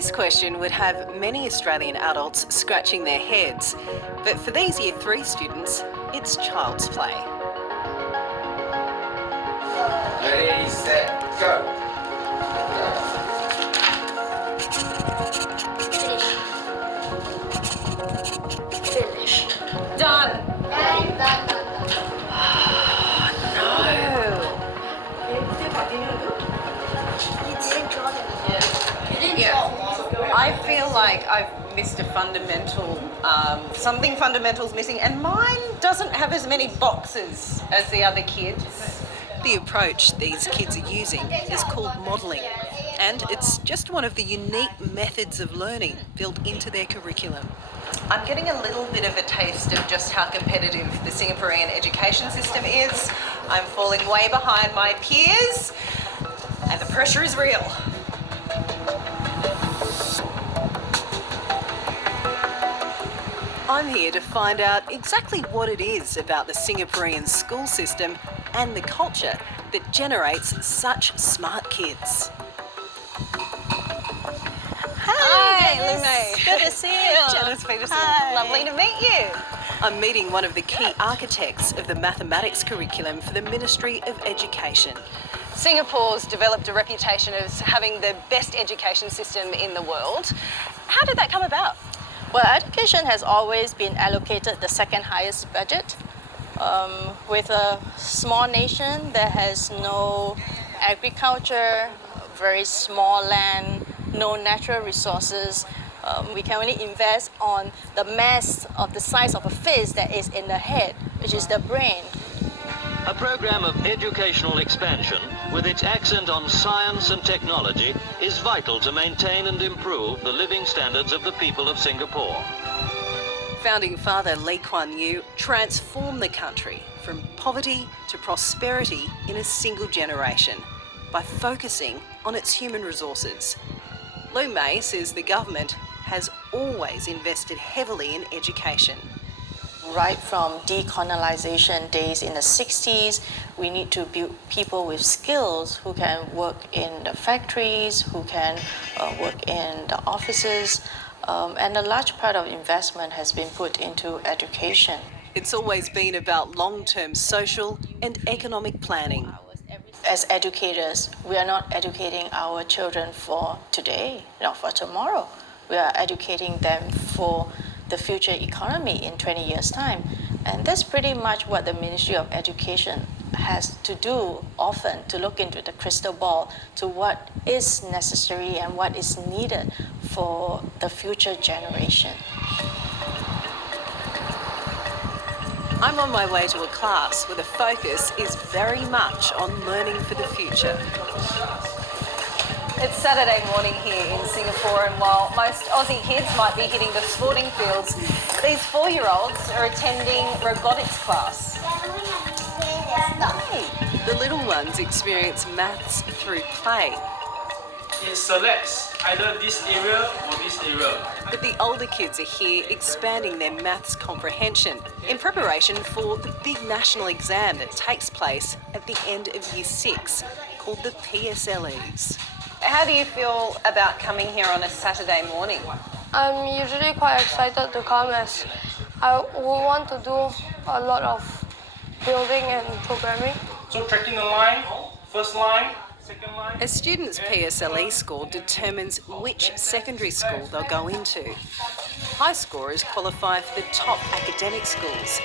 This question would have many Australian adults scratching their heads, but for these Year 3 students, it's child's play. Ready, set, go. Finished. Done. Done. No. You didn't draw them. Yeah. You didn't draw them. I feel like I've missed a fundamental, something fundamental's missing, and mine doesn't have as many boxes as the other kids. The approach these kids are using is called modelling, and it's just one of the unique methods of learning built into their curriculum. I'm getting a little bit of a taste of just how competitive the Singaporean education system is. I'm falling way behind my peers, and the pressure is real. I'm here to find out exactly what it is about the Singaporean school system and the culture that generates such smart kids. Hi, Janice. Lumina. Good to see you. Janice Peterson, Hi. lovely to meet you. I'm meeting one of the key architects of the mathematics curriculum for the Ministry of Education. Singapore's developed a reputation as having the best education system in the world. How did that come about? Well, education has always been allocated the second highest budget. With a small nation that has no agriculture, very small land, no natural resources, we can only invest on the mass of the size of a fist that is in the head, which is the brain. A program of educational expansion with its accent on science and technology is vital to maintain and improve the living standards of the people of Singapore. Founding father Lee Kuan Yew transformed the country from poverty to prosperity in a single generation by focusing on its human resources. Lou May says the government has always invested heavily in education. Right from decolonization days in the 60s, we need to build people with skills who can work in the factories, who can work in the offices, and a large part of investment has been put into education. It's always been about long-term social and economic planning. As educators, we are not educating our children for today, not for tomorrow. We are educating them for the future economy in 20 years' time. And that's pretty much what the Ministry of Education has to do often, to look into the crystal ball to what is necessary and what is needed for the future generation. I'm on my way to a class where the focus is very much on learning for the future. It's Saturday morning here in Singapore, and while most Aussie kids might be hitting the sporting fields, these 4-year-olds are attending robotics class. The little ones experience maths through play. It selects either this area or this area. But the older kids are here expanding their maths comprehension in preparation for the big national exam that takes place at the end of Year 6, called the PSLEs. How do you feel about coming here on a Saturday morning? I'm usually quite excited to come as I will want to do a lot of building and programming. So tracking the line, first line, second line. A student's PSLE score determines which secondary school they'll go into. High scorers qualify for the top academic schools,